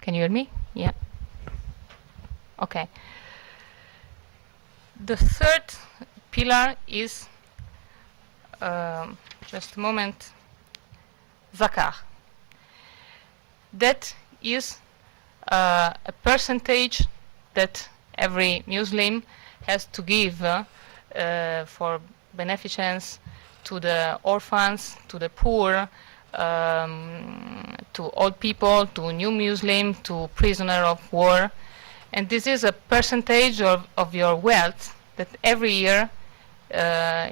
Can you hear me? Yeah. Okay. The third pillar is, just a moment, zakah. That is a percentage that every Muslim has to give for beneficence to the orphans, to the poor, to old people, to new Muslim, to prisoner of war. And this is a percentage of your wealth that every year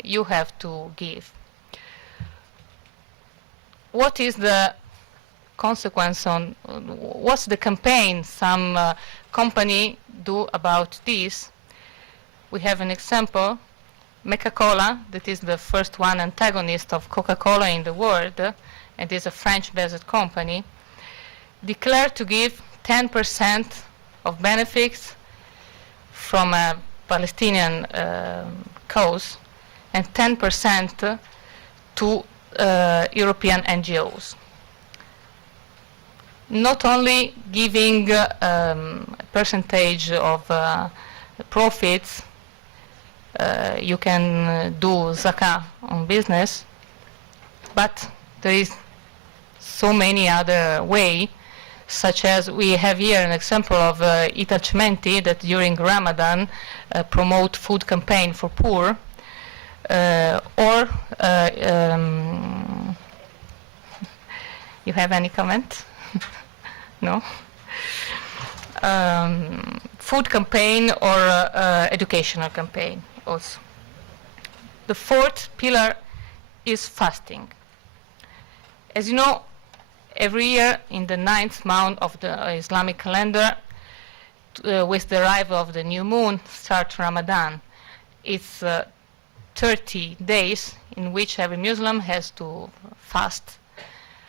you have to give. What is the consequence on, what's the campaign some company do about this? We have an example. Coca-Cola, that is the first one antagonist of Coca-Cola in the world, and is a French-based company, declared to give 10% of benefits from a Palestinian cause and 10% to European NGOs. Not only giving a percentage of profits, you can do zakah on business, but there is so many other ways, such as we have here an example of Italcementi that during Ramadan promote food campaign for poor, or you have any comment? No? Food campaign or educational campaign also. The fourth pillar is fasting. As you know, every year in the 9th month of the Islamic calendar, with the arrival of the new moon, starts Ramadan. It's 30 days in which every Muslim has to fast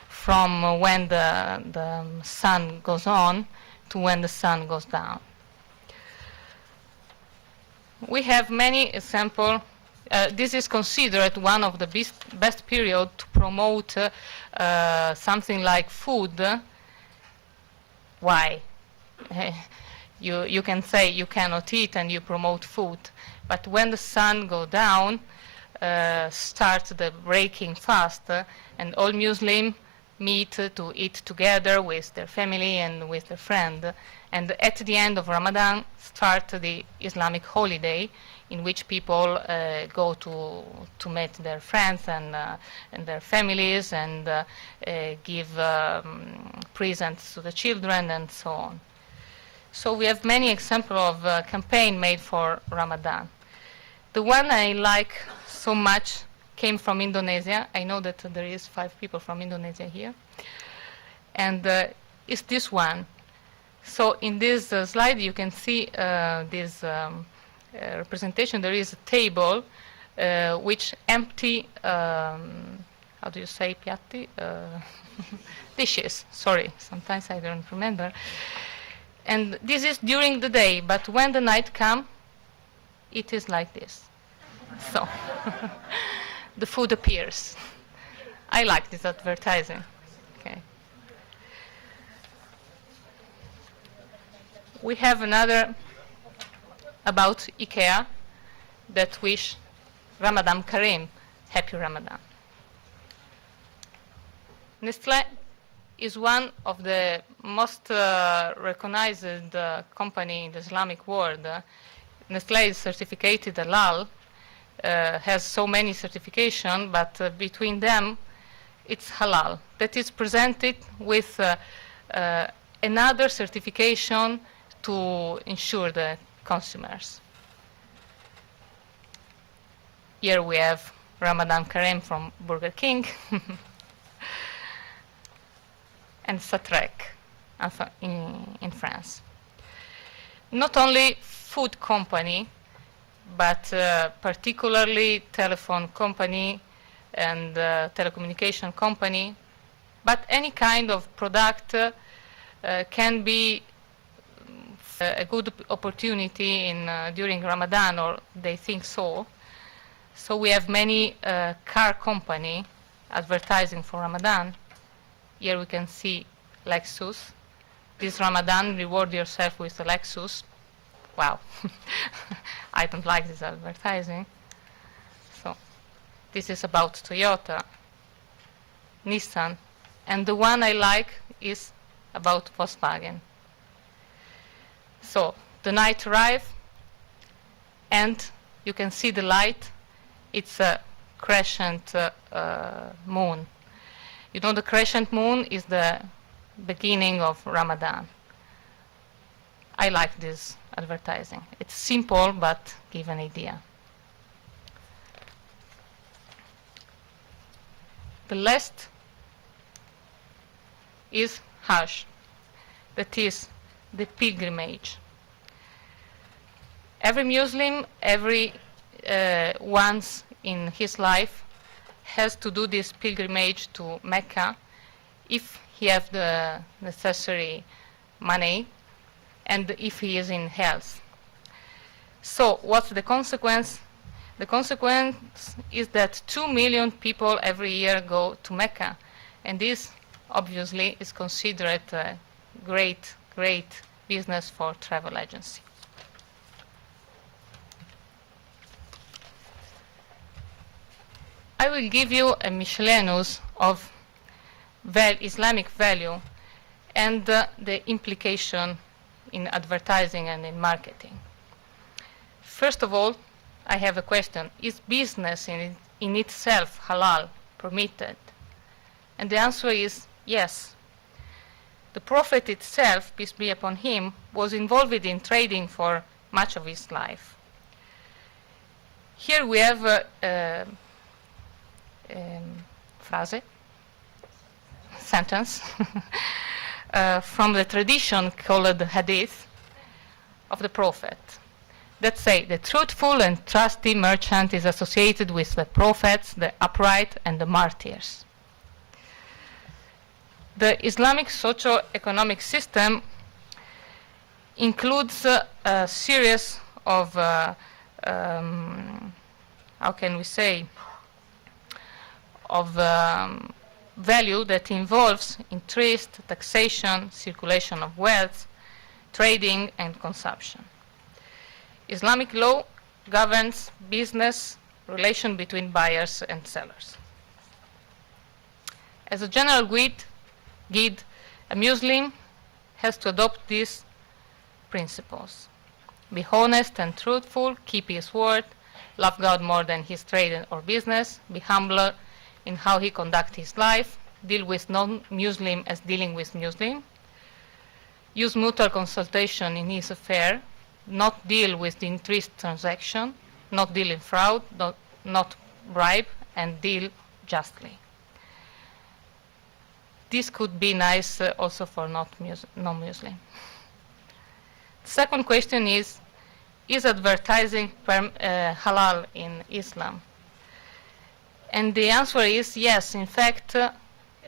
from when the sun goes on to when the sun goes down. We have many examples. This is considered one of the best periods to promote something like food. Why? You can say you cannot eat and you promote food, but when the sun goes down, starts the breaking fast, and all Muslims meet to eat together with their family and with their friend. And at the end of Ramadan start the Islamic holiday, in which people go to meet their friends and their families and give presents to the children and so on. So we have many examples of campaign made for Ramadan. The one I like so much came from Indonesia. I know that there is 5 people from Indonesia here. And it's this one. So in this slide you can see this representation. There is a table which empty, how do you say piatti? Dishes, sorry, sometimes I don't remember. And this is during the day, but when the night comes, it is like this. So the food appears. I like this advertising. Okay. We have another about IKEA that wish Ramadan Kareem, happy Ramadan. Nestlé is one of the most recognized company in the Islamic world. Nestlé is certificated halal, has so many certifications, but between them it's halal. That is presented with another certification to ensure the consumers. Here we have Ramadan Kareem from Burger King and Satrec in France. Not only food company, but particularly telephone company and telecommunication company, but any kind of product can be a good opportunity in during Ramadan, or they think so. So we have many car company advertising for Ramadan. Here we can see Lexus. This Ramadan, reward yourself with a Lexus. Wow, I don't like this advertising. So this is about Toyota, Nissan, and the one I like is about Volkswagen. So the night arrives, and you can see the light. It's a crescent moon. You know, the crescent moon is the beginning of Ramadan. I like this advertising. It's simple, but give an idea. The last is Hajj, that is the pilgrimage. Every Muslim, once in his life, has to do this pilgrimage to Mecca if he has the necessary money and if he is in health. So what's the consequence? The consequence is that 2 million people every year go to Mecca, and this obviously is considered a great business for travel agency. I will give you a miscellaneous of Islamic value and the implication in advertising and in marketing. First of all, I have a question. Is business in itself halal, permitted? And the answer is yes. The Prophet itself, peace be upon him, was involved in trading for much of his life. Here we have a sentence from the tradition called the Hadith of the Prophet that say the truthful and trusty merchant is associated with the prophets, the upright, and the martyrs. The Islamic socio-economic system includes a series of, how can we say, of value that involves interest, taxation, circulation of wealth, trading, and consumption. Islamic law governs business relation between buyers and sellers. As a general guide, a Muslim has to adopt these principles. Be honest and truthful, keep his word, love God more than his trade or business, be humble in how he conducts his life, deal with non-Muslim as dealing with Muslim, use mutual consultation in his affair, not deal with the interest transaction, not deal in fraud, not bribe, and deal justly. This could be nice also for non-Muslim. Second question is advertising halal in Islam? And the answer is yes. In fact,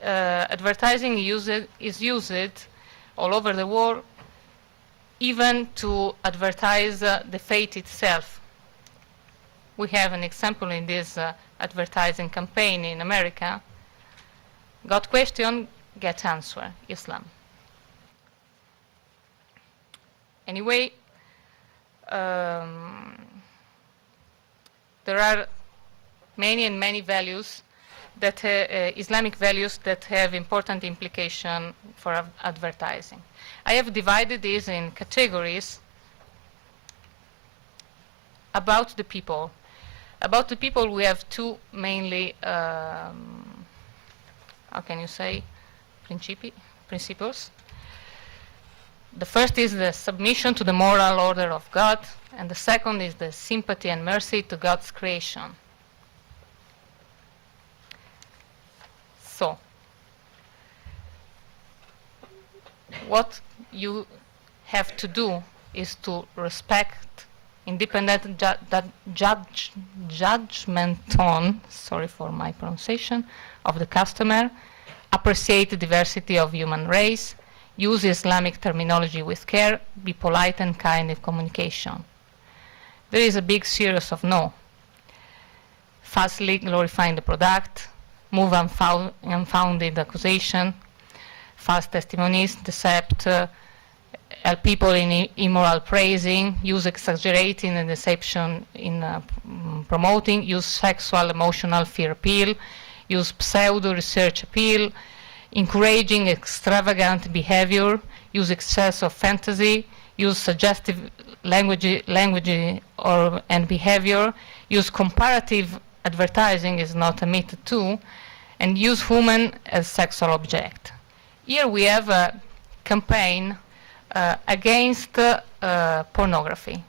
advertising is used all over the world, even to advertise the faith itself. We have an example in this advertising campaign in America. Got question, get answer, Islam. Anyway, there are many values that Islamic values that have important implication for advertising. I have divided these in categories about the people. About the people, we have two mainly, how can you say, principles. The first is the submission to the moral order of God, and the second is the sympathy and mercy to God's creation. So, what you have to do is to respect independent judgment tone, sorry for my pronunciation, of the customer, appreciate the diversity of human race, use Islamic terminology with care, be polite and kind in communication. There is a big series of no. Falsely glorifying the product, move unfounded accusation, false testimonies, deception, help people in immoral praising, use exaggerating and deception in promoting, use sexual emotional fear appeal, use pseudo research appeal, encouraging extravagant behavior, use excess of fantasy, use suggestive language and behavior, use comparative advertising is not admitted to, and use women as sexual object. Here we have a campaign against pornography.